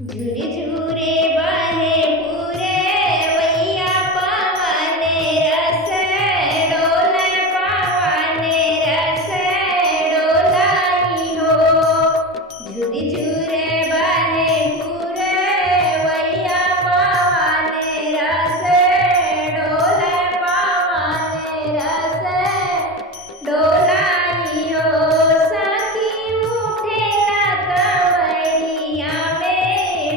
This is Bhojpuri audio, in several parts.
झुरे झुरे बहे पूरवैया पवन रस डोले पवन रस डोलाई हो। झुरे झुरे बहे पूरवैया पवन रस डोले पवन रस डोलाई हो। सखी उठेला कंवरिया में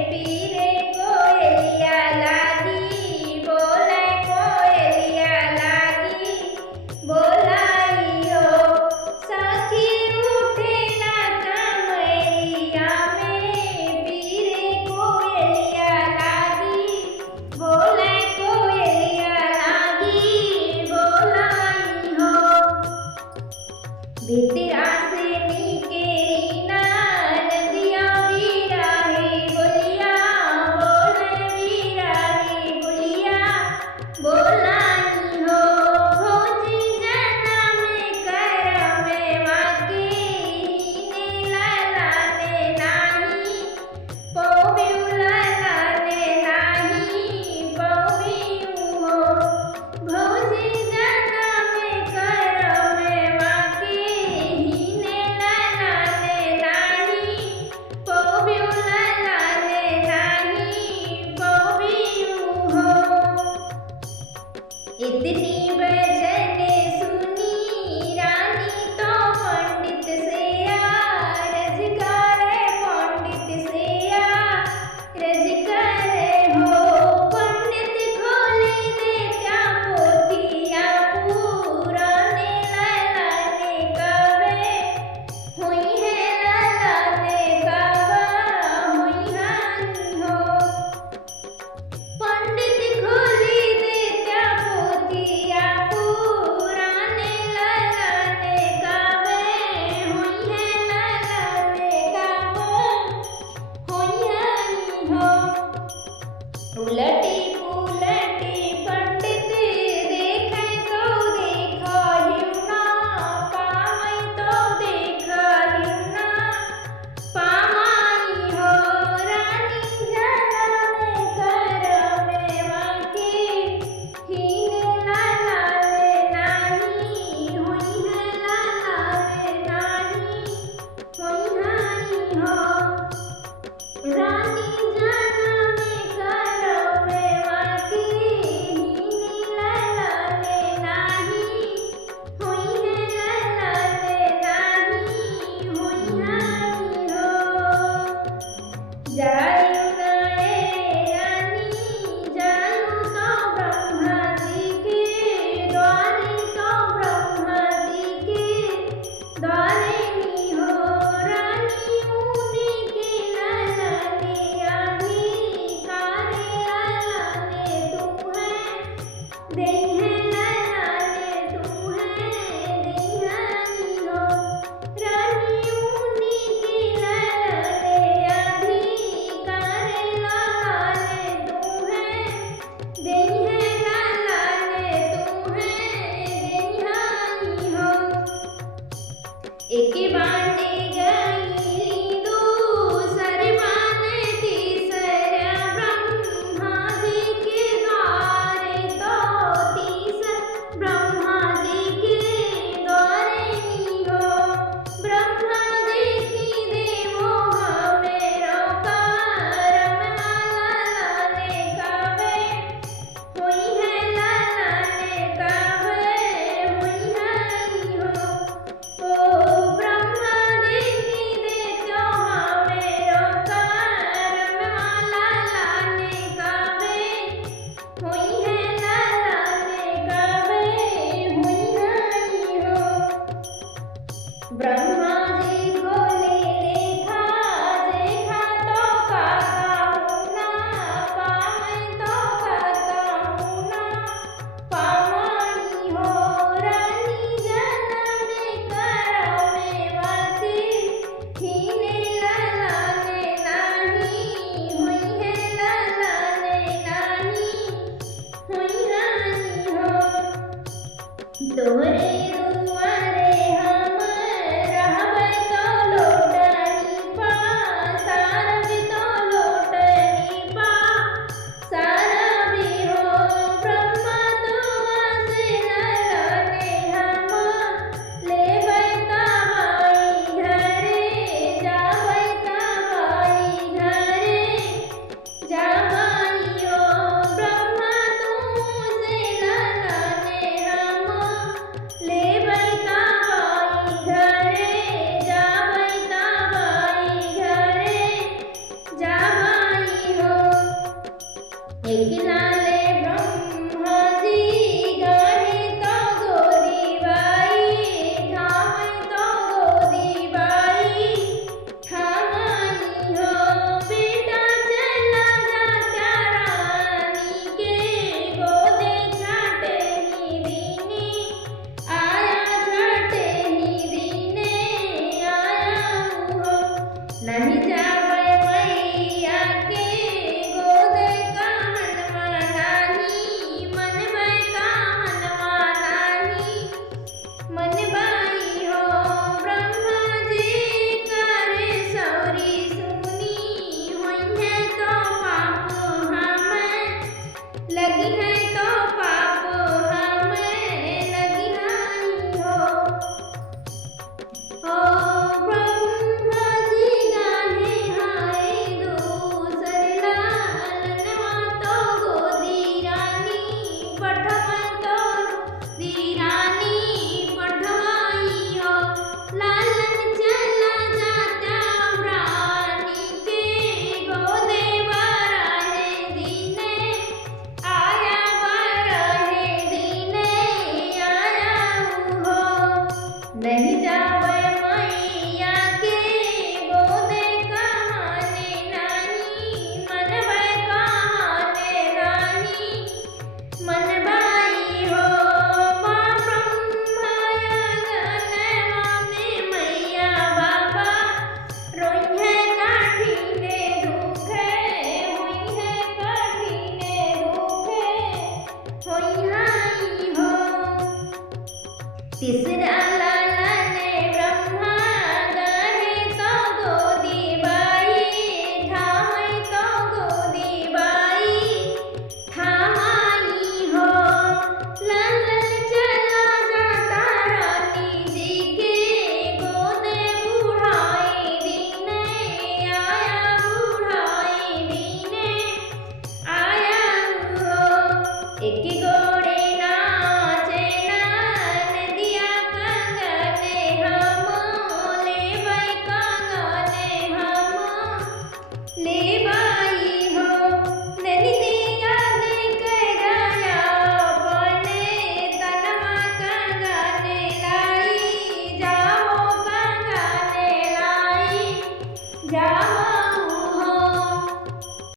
पीरे कोयलिया लागी बोले कोयलिया लागी बोलाई हो। सखी उठेला कंवरिया में पीरे कोयलिया लागी बोले कोयलिया लागी बोलाई हो। भितरा से निकेरी नदिया बिराहे बोलिया बोले बिराहे बोलिया बोलाई हो। खोजी जन्म करम वाके हीने ललाने नाही पौबिउ ललाने नाही पौबिउ हो। भौजी जन्म करम वाके हीने ललाने नाही पौबिउ ललाने नाही पौबिउ हो। इतनी भजन सुनी रानी तो पंडित से रज करे पंडित से रज करे हो। पंडित खोली दे क्या पोथिया पुराने ललाने कवे हुई है ललाने कवा हुई हानि हो। पंडित खोली दे क्या पोथिया पुराने ललाने कवे हुई है ललाने कवा हुई हानि हो। उलटी पुलटी पंडित देखे तो देखा हिना पावई तो देखा हिना पामाई हो। रानी जन्म करम वाके हीने ललाने नाही हुई है ललाने नाही हुई हानि हो। रानी जन्म करम वाके हीने ललाने नाही हुई है ललाने नाही हुई हानि हो। जायु नए रानी जायु तो ब्रह्मा जी के द्वारे तो ब्रह्मा जी के द्वारे नी हो। रानी ऊनी के ललाने अधिकारे ललाने तुम है देई है ललाने तुम है देई हानि हो। रानी ऊनी के ललाने अधिकारे एक लाल